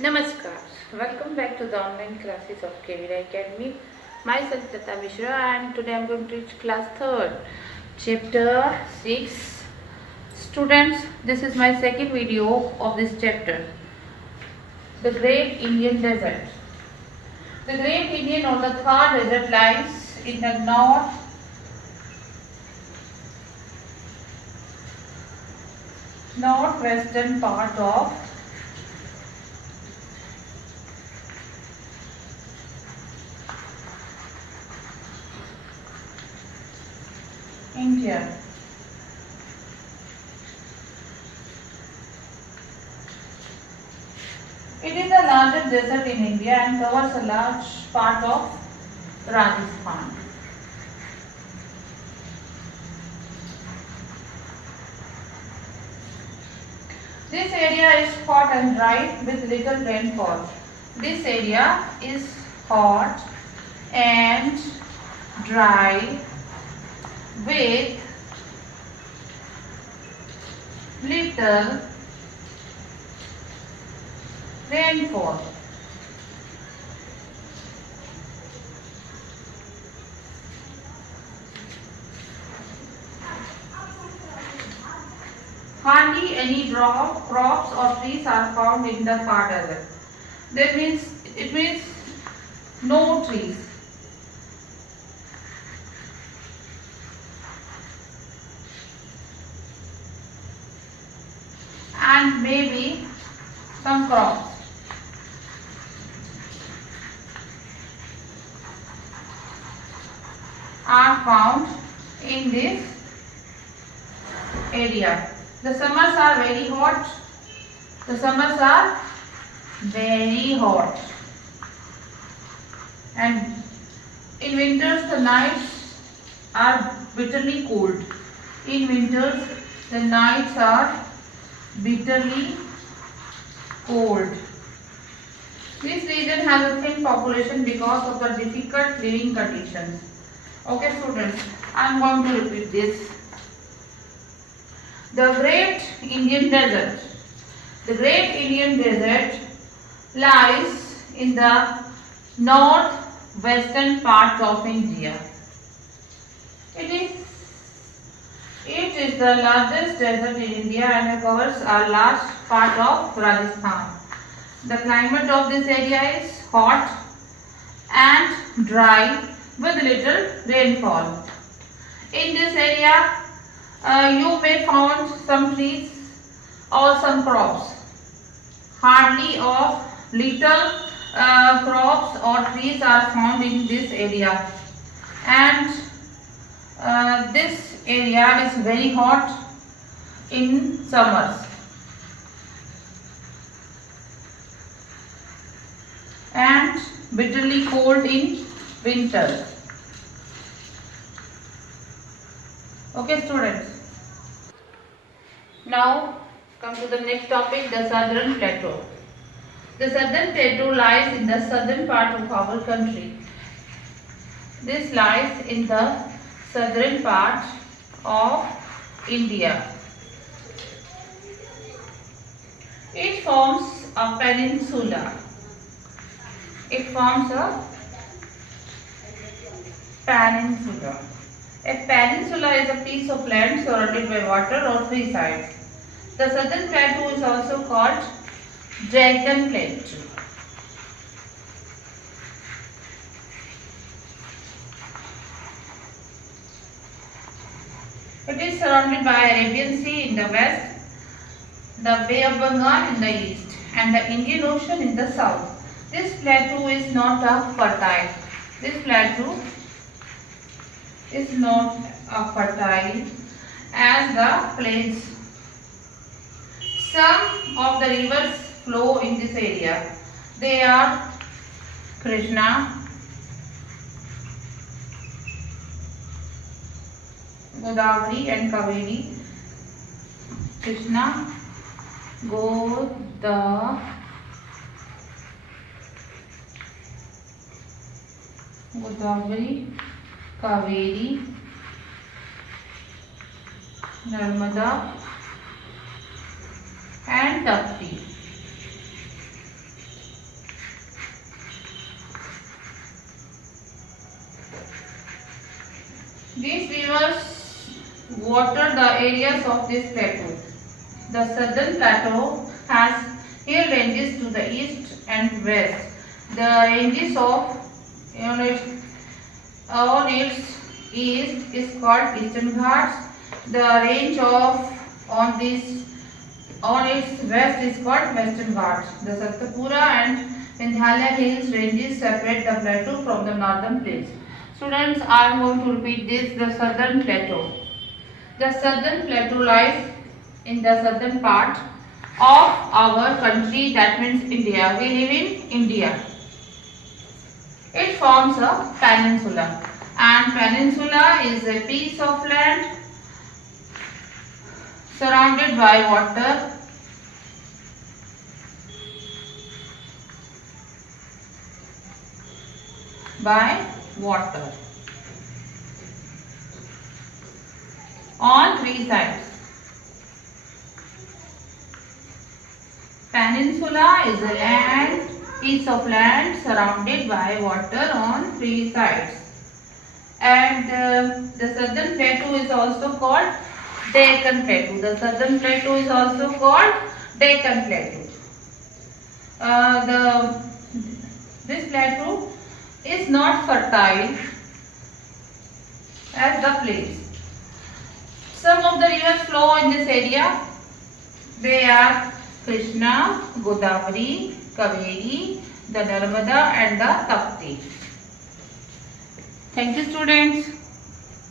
Namaskar. Welcome back to the online classes of KVR Academy. Myself Lata Mishra and today I am going to teach class 3rd, chapter 6. Students, this is my second video of this chapter. The Great Indian Desert. The Great Indian or the Thar Desert lies in the northwestern part of India. It is the largest desert in India and covers a large part of Rajasthan. This area is hot and dry with little rainfall. This area is hot and dry with little rainfall. Hardly any crops or trees are found in the Thar Desert. It means no trees. And maybe some crops. Are found in this area. The summers are very hot. And in winters the nights are bitterly cold. In winters the nights are bitterly cold. This region has a thin population because of the difficult living conditions. Okay students, I am going to repeat this. The Great Indian Desert. The Great Indian Desert lies in the northwestern part of India. It is the largest desert in India and covers a large part of Rajasthan. The climate of this area is hot and dry with little rainfall. In this area, you may find some trees or some crops. Hardly or little crops or trees are found in this area. And this area is very hot in summers and bitterly cold in winter. Okay students. Now come to the next topic, the Southern Plateau. The Southern Plateau lies in the southern part of our country. This lies in the southern part of India. It forms a peninsula. It forms a peninsula. A peninsula is a piece of land surrounded by water or three sides. The Southern Plateau is also called Deccan Plateau. It is surrounded by Arabian Sea in the west, the Bay of Bengal in the east, and the Indian Ocean in the south. This plateau is not a fertile. This plateau is not a fertile as the plains. Some of the rivers flow in this area. They are Krishna, Godavari and Kaveri. Krishna, Godavari, Kaveri, Narmada and Tapti. areas of this plateau. The southern plateau has hill ranges to the east and west. The ranges of on its east is called Eastern Ghats. The range of on its west is called Western Ghats. The Satpura and Vindhyalaya hills ranges separate the plateau from the northern plains. Students, I am going to repeat this. The southern plateau. The southern plateau lies in the southern part of our country, that means India. We live in India. It forms a peninsula, and peninsula is a piece of land surrounded by water. On three sides. Peninsula is a piece of land surrounded by water on three sides. And the southern plateau is also called Deccan Plateau. The southern plateau is also called Deccan Plateau. This plateau is not fertile as the plains. Some of the rivers flow in this area. They are Krishna, Godavari, Kaveri, the Narmada and the Tapti. Thank you, students.